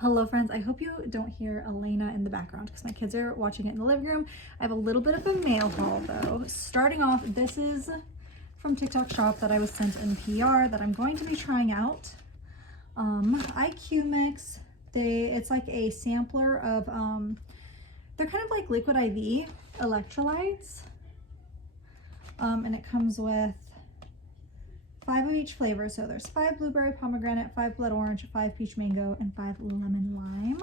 Hello friends, I hope you don't hear Elena in the background because my kids are watching it in the living room. I have a little bit of a mail haul though. Starting off, this is from TikTok shop that I was sent in PR that I'm going to be trying out. IQ Mix, it's like a sampler of, they're kind of like liquid IV electrolytes. And it comes with 5 of each flavor. So there's 5 blueberry pomegranate, 5 blood orange, 5 peach mango, and 5 lemon lime.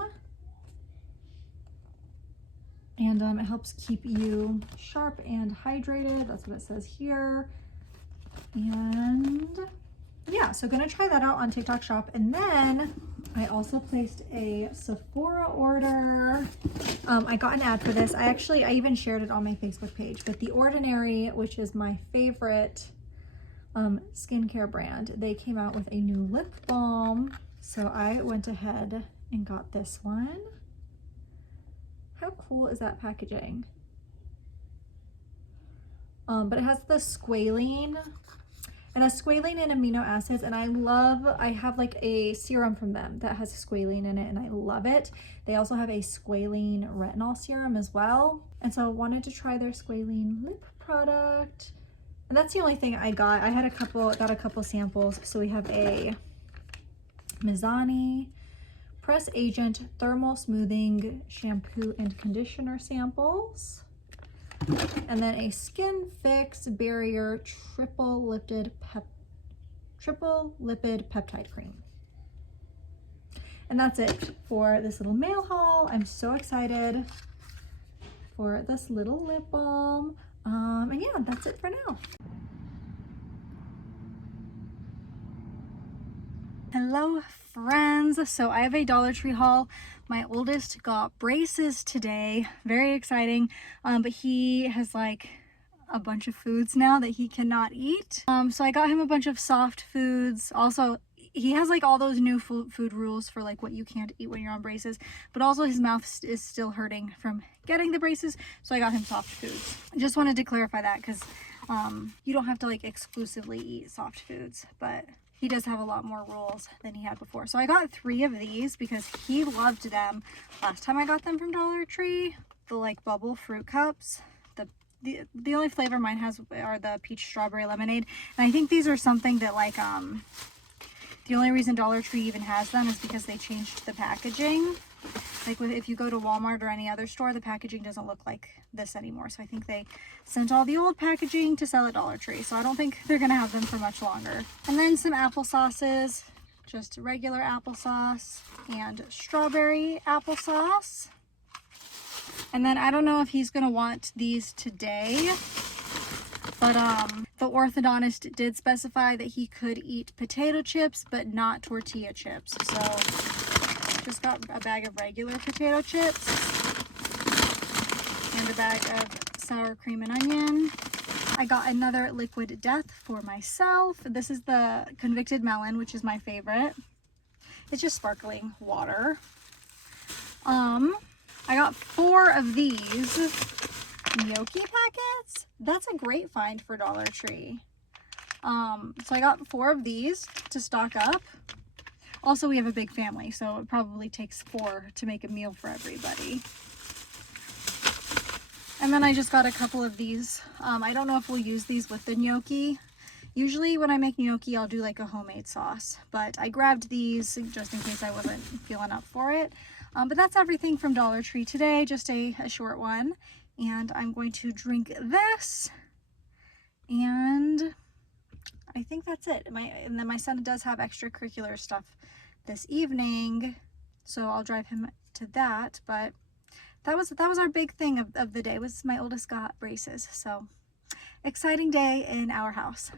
And it helps keep you sharp and hydrated. That's what it says here. And yeah, so gonna try that out on TikTok shop. And then I also placed a Sephora order. I got an ad for this. I even shared it on my Facebook page, but The Ordinary, which is my favorite skincare brand, they came out with a new lip balm. So I went ahead and got this one. How cool is that packaging? But it has the squalene. It has squalene and amino acids, and I have like a serum from them that has squalene in it, and I love it. They also have a squalene retinol serum as well. And so I wanted to try their squalene lip product. And that's the only thing I got. I got a couple samples. So we have a Mizani Press Agent Thermal Smoothing Shampoo and Conditioner samples. And then a Skin Fix Barrier Triple Lipid Peptide Cream. And that's it for this little mail haul. I'm so excited for this little lip balm. And yeah, that's it for now. Hello friends, so I have a Dollar Tree haul. My oldest got braces today, very exciting, but he has like a bunch of foods now that he cannot eat. So I got him a bunch of soft foods. Also, he has like all those new food rules for like what you can't eat when you're on braces, but also his mouth is still hurting from getting the braces, so I got him soft foods. Just wanted to clarify that because you don't have to like exclusively eat soft foods, but he does have a lot more rules than he had before. So I got 3 of these because he loved them last time I got them from Dollar Tree. The like bubble fruit cups. The only flavor mine has are the peach strawberry lemonade. And I think these are something that like the only reason Dollar Tree even has them is because they changed the packaging. Like if you go to Walmart or any other store, the packaging doesn't look like this anymore. So I think they sent all the old packaging to sell at Dollar Tree. So I don't think they're gonna have them for much longer. And then some applesauces, just regular applesauce and strawberry applesauce. And then I don't know if he's gonna want these today, but the orthodontist did specify that he could eat potato chips, but not tortilla chips. So just got a bag of regular potato chips and a bag of sour cream and onion. I got another Liquid Death for myself. This is the Convicted Melon, which is my favorite. It's just sparkling water. I got 4 of these gnocchi packets. That's a great find for Dollar Tree. So I got 4 of these to stock up. Also, we have a big family, so it probably takes 4 to make a meal for everybody. And then I just got a couple of these. I don't know if we'll use these with the gnocchi. Usually when I make gnocchi, I'll do like a homemade sauce, but I grabbed these just in case I wasn't feeling up for it. But that's everything from Dollar Tree today, just a short one. And I'm going to drink this, and I think that's it. And then my son does have extracurricular stuff this evening, so I'll drive him to that. But that was our big thing of the day, was my oldest got braces. So exciting day in our house.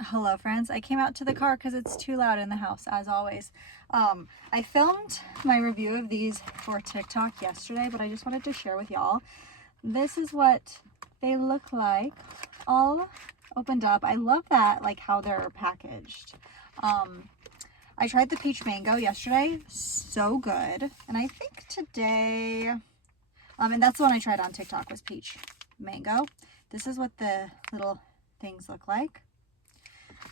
Hello friends, I came out to the car because it's too loud in the house as always. I filmed my review of these for TikTok yesterday, but I just wanted to share with y'all. This is what they look like all opened up. I love that, like how they're packaged. I tried the peach mango yesterday, so good. And I think today, and that's the one I tried on TikTok, was peach mango. This is what the little things look like.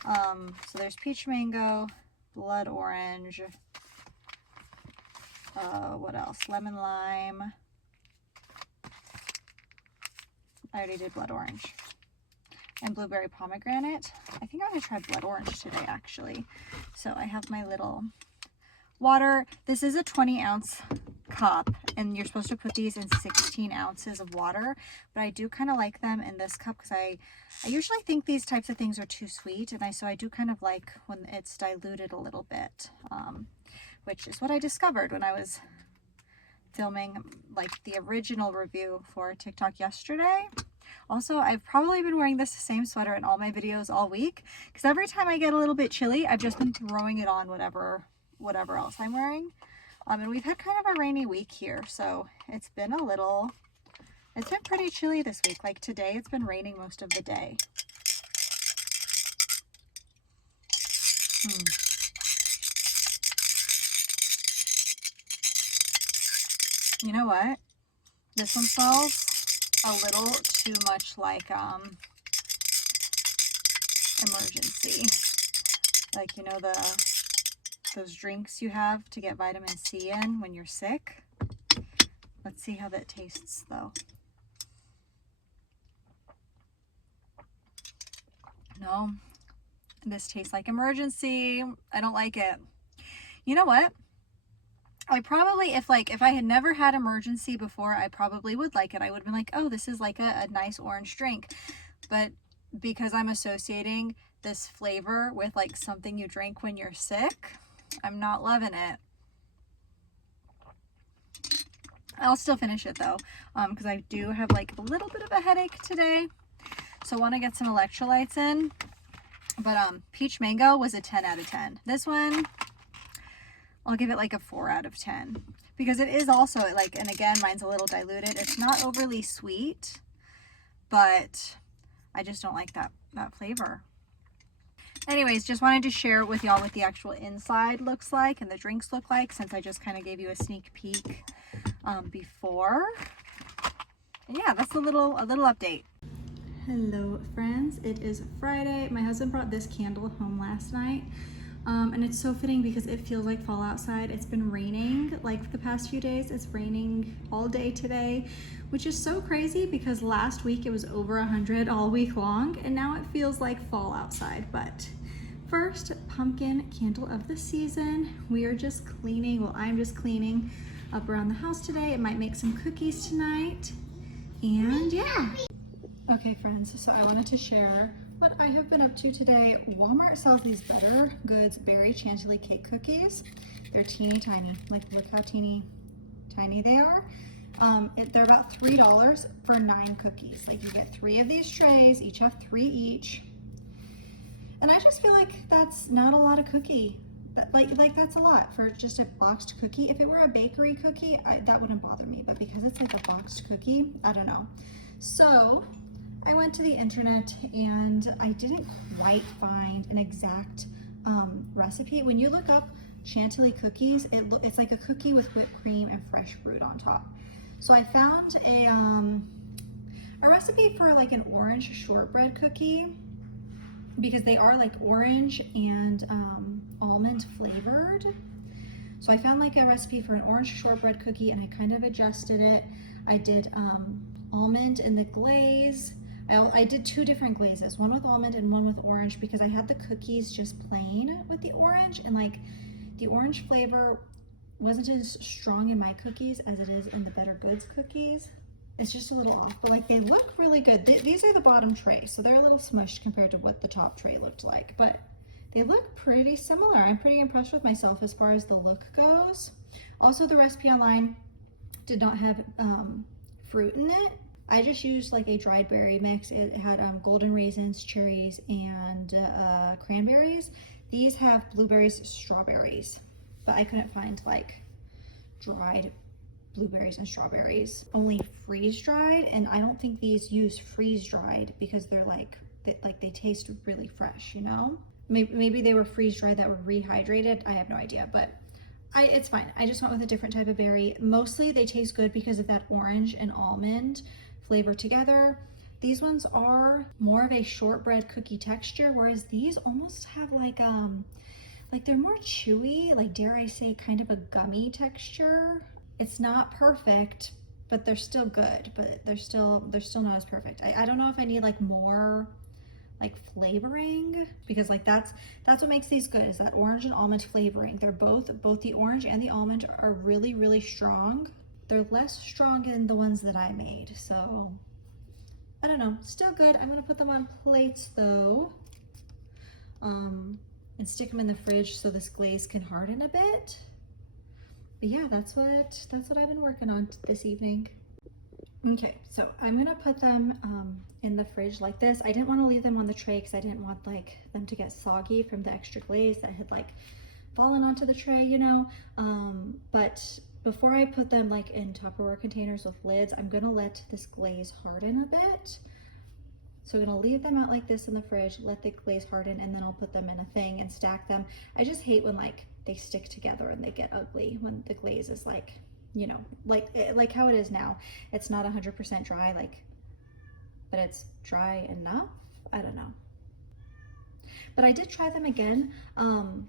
So there's peach mango, blood orange, What else? Lemon lime. I already did blood orange. And blueberry pomegranate. I think I'm gonna try blood orange today actually. So I have my little water. This is a 20-ounce cup and you're supposed to put these in 16 ounces of water, but I do kind of like them in this cup because I usually think these types of things are too sweet, and so I do kind of like when it's diluted a little bit, which is what I discovered when I was filming like the original review for TikTok yesterday. Also, I've probably been wearing this same sweater in all my videos all week because every time I get a little bit chilly, I've just been throwing it on whatever else I'm wearing. And we've had kind of a rainy week here, so it's been pretty chilly this week. Like today, it's been raining most of the day. You know what? This one smells a little too much like Emergency. Like, you know, those drinks you have to get vitamin C in when you're sick. Let's see how that tastes though. No, this tastes like Emergency. I don't like it. You know what? I probably, if I had never had Emergency before, I probably would like it. I would have been like, oh, this is like a nice orange drink. But because I'm associating this flavor with like something you drink when you're sick, I'm not loving it. I'll still finish it though, because I do have like a little bit of a headache today. So I want to get some electrolytes in. But peach mango was a 10 out of 10. This one, I'll give it like a 4 out of 10 because it is also like, and again, mine's a little diluted. It's not overly sweet, but I just don't like that flavor. Anyways, just wanted to share with y'all what the actual inside looks like and the drinks look like, since I just kind of gave you a sneak peek before. And yeah, that's a little update. Hello friends, it is Friday. My husband brought this candle home last night. And it's so fitting because it feels like fall outside. It's been raining like the past few days. It's raining all day today, which is so crazy because last week it was over 100 all week long, and now it feels like fall outside. But first, pumpkin candle of the season. We are just cleaning, well, I'm just cleaning up around the house today. It might make some cookies tonight. And yeah. Okay friends, so I wanted to share what I have been up to today. Walmart sells these Better Goods Berry Chantilly Cake Cookies. They're teeny tiny. Like, look how teeny tiny they are. They're about $3 for 9 cookies. Like, you get 3 of these trays, each have 3 each. And I just feel like that's not a lot of cookie. Like that's a lot for just a boxed cookie. If it were a bakery cookie, that wouldn't bother me. But because it's like a boxed cookie, I don't know. So I went to the internet and I didn't quite find an exact recipe. When you look up Chantilly cookies, it's like a cookie with whipped cream and fresh fruit on top. So I found a recipe for like an orange shortbread cookie, because they are like orange and almond flavored. So I found like a recipe for an orange shortbread cookie and I kind of adjusted it. I did almond in the glaze. I did 2 different glazes, one with almond and one with orange, because I had the cookies just plain with the orange, and like the orange flavor wasn't as strong in my cookies as it is in the Better Goods cookies. It's just a little off, but like they look really good. These are the bottom tray, so they're a little smushed compared to what the top tray looked like, but they look pretty similar. I'm pretty impressed with myself as far as the look goes. Also, the recipe online did not have fruit in it. I just used like a dried berry mix. It had golden raisins, cherries, and cranberries. These have blueberries, strawberries, but I couldn't find like dried blueberries and strawberries, only freeze dried. And I don't think these use freeze dried because they're like they taste really fresh, you know? Maybe they were freeze dried that were rehydrated. I have no idea, but it's fine. I just went with a different type of berry. Mostly they taste good because of that orange and almond flavor together. These ones are more of a shortbread cookie texture, whereas these almost have like like they're more chewy, like dare I say kind of a gummy texture. It's not perfect, but they're still good, but they're still not as perfect. I don't know if I need like more like flavoring, because like that's what makes these good, is that orange and almond flavoring. They're both the orange and the almond are really, really strong. They're less strong than the ones that I made, so I don't know, still good. I'm gonna put them on plates though, and stick them in the fridge so this glaze can harden a bit. But yeah, that's what I've been working on this evening. Okay, so I'm gonna put them in the fridge like this. I didn't want to leave them on the tray because I didn't want like them to get soggy from the extra glaze that had like fallen onto the tray, you know. But before I put them like in Tupperware containers with lids, I'm gonna let this glaze harden a bit. So I'm gonna leave them out like this in the fridge, let the glaze harden, and then I'll put them in a thing and stack them. I just hate when like they stick together and they get ugly when the glaze is like, you know, like how it is now. It's not 100% dry, like, but it's dry enough. I don't know. But I did try them again, and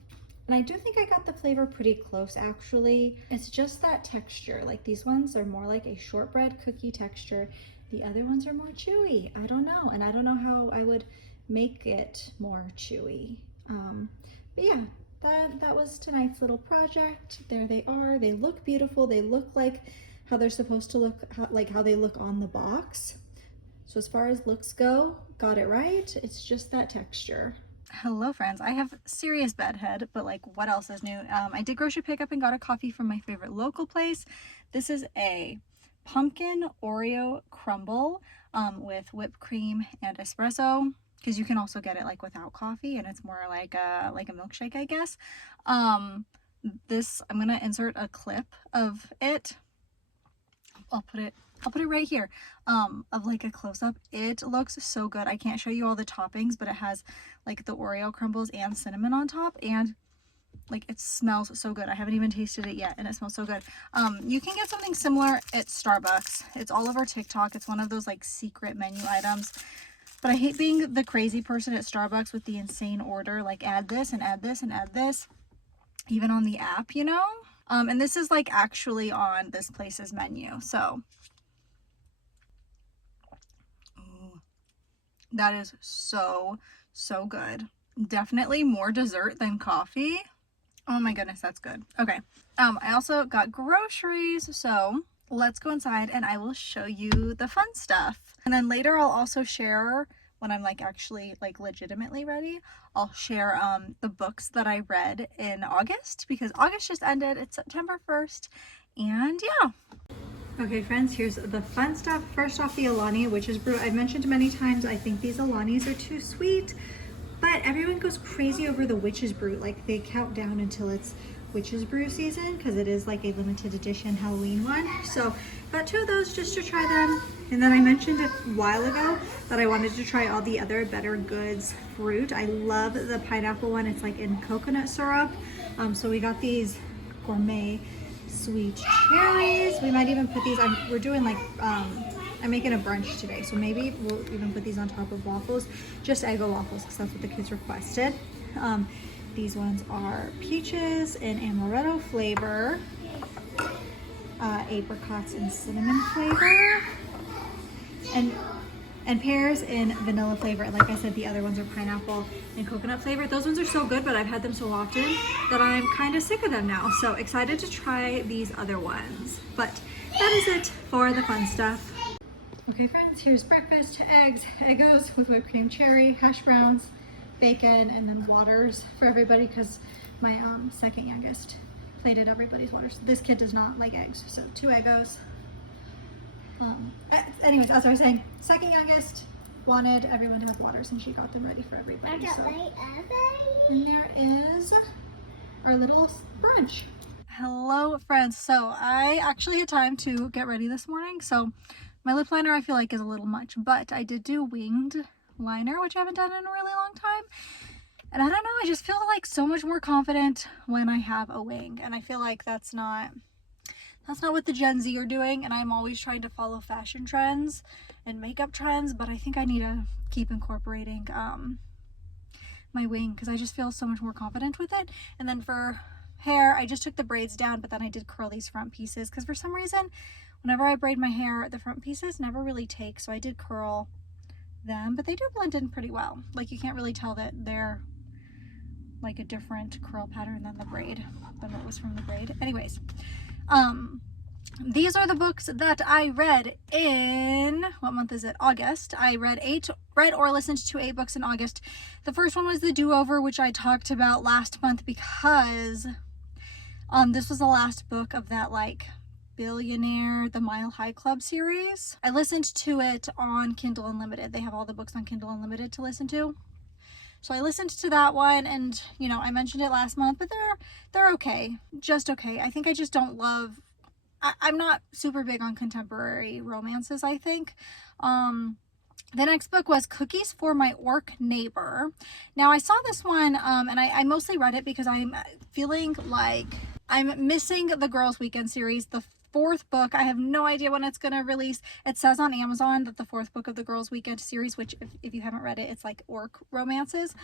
I do think I got the flavor pretty close actually. It's just that texture. Like these ones are more like a shortbread cookie texture. The other ones are more chewy. I don't know, and I don't know how I would make it more chewy. But yeah, that was tonight's little project. There they are. They look beautiful. They look like how they're supposed to look, like how they look on the box. So as far as looks go, got it right. It's just that texture. Hello friends, I have serious bedhead, but like what else is new? I did grocery pickup and got a coffee from my favorite local place. This is a pumpkin Oreo crumble with whipped cream and espresso, because you can also get it like without coffee and it's more like a milkshake, I guess. This, I'm gonna insert a clip of it. I'll put it right here, of like a close-up. It looks so good. I can't show you all the toppings, but it has like the Oreo crumbles and cinnamon on top, and like it smells so good. I haven't even tasted it yet and it smells so good. You can get something similar at Starbucks. It's all over TikTok. It's one of those like secret menu items. But I hate being the crazy person at Starbucks with the insane order, like add this and add this and add this, even on the app, you know? And this is like actually on this place's menu, so. Ooh, that is so good. Definitely more dessert than coffee. Oh my goodness, that's good. Okay, I also got groceries, so let's go inside and I will show you the fun stuff. And then later I'll also share, when I'm like actually like legitimately ready, I'll share the books that I read in August, because August just ended. It's September 1st, and yeah. Okay friends, here's the fun stuff. First off, the Alani Witch's Brew. I've mentioned many times I think these Alanis are too sweet, but everyone goes crazy over the Witch's Brew. Like they count down until it's Witch's Brew season, because it is like a limited edition Halloween one. So got 2 of those just to try them. And then I mentioned a while ago that I wanted to try all the other Better Goods fruit. I love the pineapple one. It's like in coconut syrup. So we got these gourmet sweet cherries. We might even put these on, we're doing like, I'm making a brunch today, so maybe we'll even put these on top of waffles, just Eggo waffles, because that's what the kids requested. These ones are peaches in amaretto flavor, apricots in cinnamon flavor, and pears in vanilla flavor. And like I said, the other ones are pineapple and coconut flavor. Those ones are so good, but I've had them so often that I'm kind of sick of them now. So excited to try these other ones. But that is it for the fun stuff. Okay friends, here's breakfast: eggs, Eggos with whipped cream, cherry, hash browns, bacon, and then waters for everybody, because my second youngest plated everybody's waters. This kid does not like eggs, so 2 Eggos. Anyways, as I was saying, second youngest wanted everyone to have waters, and she got them ready for everybody. And there is our little brunch. Hello friends, so I actually had time to get ready this morning, so my lip liner I feel like is a little much, but I did do winged liner, which I haven't done in a really long time. And I don't know, I just feel like so much more confident when I have a wing, and I feel like that's not what the Gen Z are doing, and I'm always trying to follow fashion trends and makeup trends, but I think I need to keep incorporating my wing because I just feel so much more confident with it. And then for hair, I just took the braids down, but then I did curl these front pieces because for some reason, whenever I braid my hair, the front pieces never really take, so I did curl them, but they do blend in pretty well. Like you can't really tell that they're like a different curl pattern than the braid, than what was from the braid. Anyways, these are the books that I read in, what month is it? August. I read or listened to 8 books in August. The first one was The Do-Over, which I talked about last month because this was the last book of that like Billionaire, the Mile High Club series. I listened to it on Kindle Unlimited. They have all the books on Kindle Unlimited to listen to. So I listened to that one, and you know, I mentioned it last month, but they're okay. Just okay. I think I just don't love, I'm not super big on contemporary romances, I think. The next book was Cookies for My Orc Neighbor. Now I saw this one, and I mostly read it because I'm feeling like I'm missing the Girls Weekend series. The 4th book, I have no idea when it's going to release. It says on Amazon that the 4th book of the Girls Weekend series, which if you haven't read it, it's like orc romances.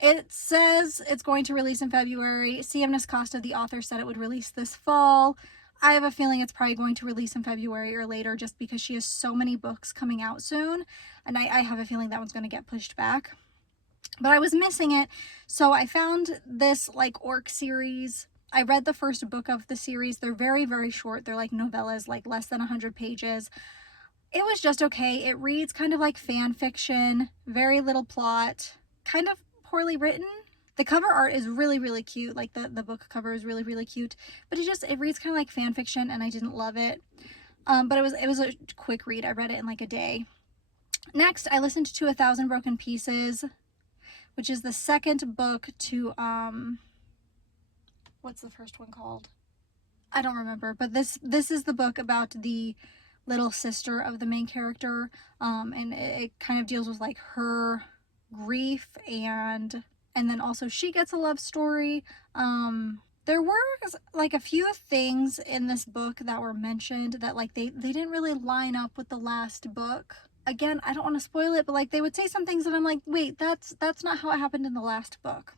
It says it's going to release in February. CM Niscosta, the author, said it would release this fall. I have a feeling it's probably going to release in February or later just because she has so many books coming out soon. And I have a feeling that one's going to get pushed back. But I was missing it. So I found this like orc series. I read the first book of the series. They're very, very short. They're like novellas, like less than 100 pages. It was just okay. It reads kind of like fan fiction, very little plot, kind of poorly written. The cover art is really, really cute. Like the book cover is really, really cute, but it reads kind of like fan fiction, and I didn't love it. But it was a quick read. I read it in like a day. Next, I listened to 1,000 Broken Pieces, which is the second book to what's the first one called? I don't remember, but this is the book about the little sister of the main character, and it kind of deals with like her grief, and then also she gets a love story. There were like a few things in this book that were mentioned that like they didn't really line up with the last book. Again, I don't want to spoil it, but like they would say some things that I'm like, wait, that's not how it happened in the last book.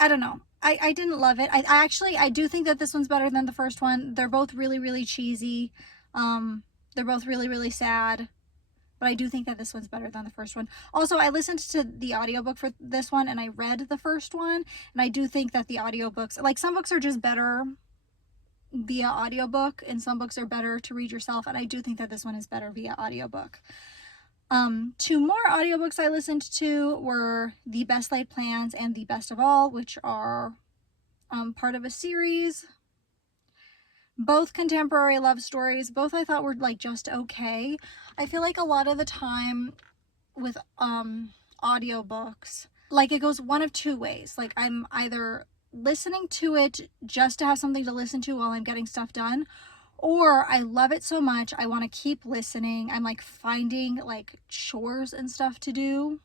I don't know. I didn't love it. I do think that this one's better than the first one. They're both really, really cheesy. They're both really, really sad. But I do think that this one's better than the first one. Also, I listened to the audiobook for this one, and I read the first one. And I do think that the audiobooks, like some books are just better via audiobook, and some books are better to read yourself. And I do think that this one is better via audiobook. 2 more audiobooks I listened to were The Best Laid Plans and The Best of All, which are part of a series. Both contemporary love stories. Both I thought were like just okay. I feel like a lot of the time with audiobooks, like it goes one of 2 ways. Like I'm either listening to it just to have something to listen to while I'm getting stuff done, or I love it so much I want to keep listening. I'm like finding like chores and stuff to do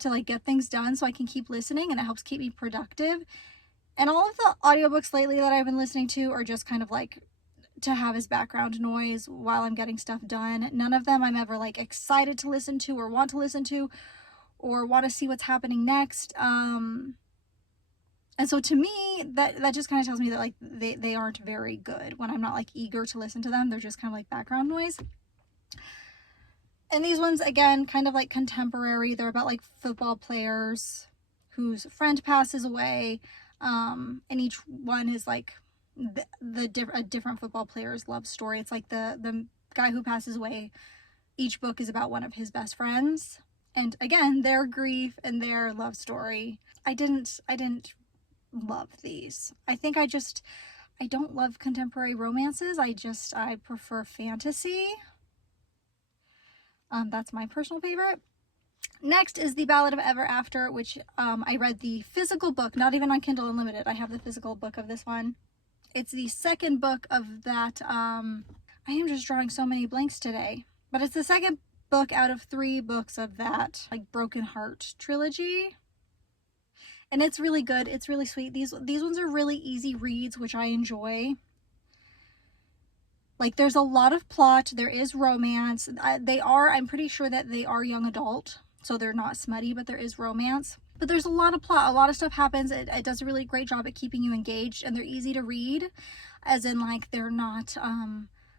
to like get things done so I can keep listening, and it helps keep me productive. And all of the audiobooks lately that I've been listening to are just kind of like to have as background noise while I'm getting stuff done. None of them I'm ever like excited to listen to or want to listen to or want to see what's happening next. And so to me, that just kind of tells me that like they aren't very good when I'm not like eager to listen to them. They're just kind of like background noise. And these ones, again, kind of like contemporary. They're about like football players whose friend passes away. And each one is like a different football player's love story. It's like the guy who passes away, each book is about one of his best friends. And again, their grief and their love story. I didn't love these. I think I don't love contemporary romances. I prefer fantasy. That's my personal favorite. Next is The Ballad of Ever After, which I read the physical book, not even on Kindle Unlimited. I have the physical book of this one. It's the second book of that. I am just drawing so many blanks today, but it's the second book out of 3 books of that like Broken Heart trilogy. And it's really good. It's really sweet. These ones are really easy reads, which I enjoy. Like there's a lot of plot. There is romance. I'm pretty sure that they are young adult. so they're not smutty, but there is romance. But there's a lot of plot, a lot of stuff happens. It does a really great job at keeping you engaged, and they're easy to read, as in like they're not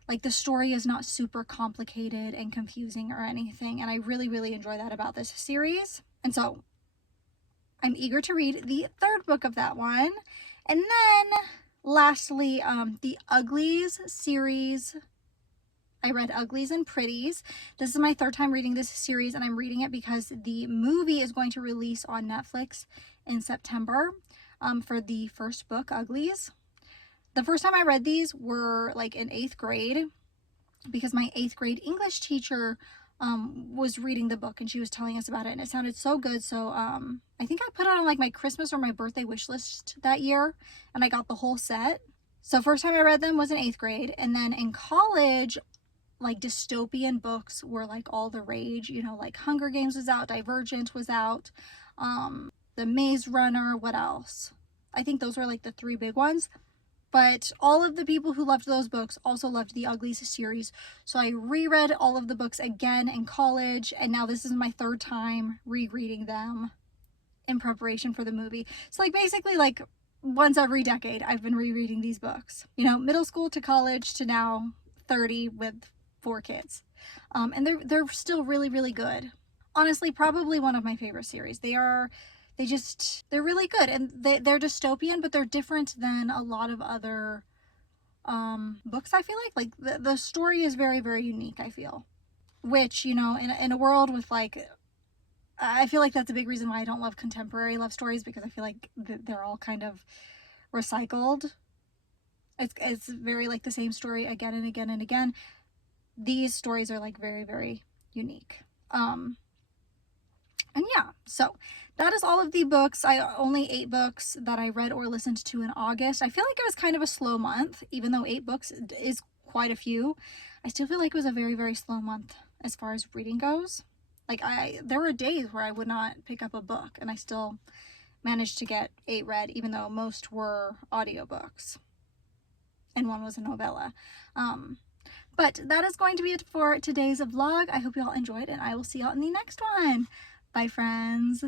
like the story is not super complicated and confusing or anything, and I really, really enjoy that about this series. And so I'm eager to read the third book of that one. And then lastly, the Uglies series. I read Uglies and Pretties. This is my third time reading this series, and I'm reading it because the movie is going to release on Netflix in September for the first book, Uglies. The first time I read these were like in 8th grade, because my 8th grade English teacher was reading the book and she was telling us about it, and it sounded so good. So I think I put it on like my Christmas or my birthday wish list that year, and I got the whole set. So first time I read them was in 8th grade, and then in college, like dystopian books were like all the rage, you know, like Hunger Games was out, Divergent was out, The Maze Runner, what else? I think those were like the 3 big ones. But all of the people who loved those books also loved the Uglies series. So I reread all of the books again in college, and now this is my 3rd time rereading them in preparation for the movie. So like basically like once every decade I've been rereading these books. You know, middle school to college to now 30 with 4 kids. And they're still really, really good. Honestly, probably one of my favorite series. They're really good, and they're dystopian, but they're different than a lot of other books. I feel like the story is very, very unique, I feel, which, you know, in a world with like, I feel like that's a big reason why I don't love contemporary love stories, because I feel like they're all kind of recycled. It's very like the same story again and again and again. These stories are like very, very unique. And yeah, so that is all of the books. Only 8 books that I read or listened to in August. I feel like it was kind of a slow month, even though 8 books is quite a few. I still feel like it was a very, very slow month as far as reading goes. Like there were days where I would not pick up a book, and I still managed to get 8 read, even though most were audiobooks and one was a novella. But that is going to be it for today's vlog. I hope you all enjoyed, and I will see y'all in the next one. Bye, friends.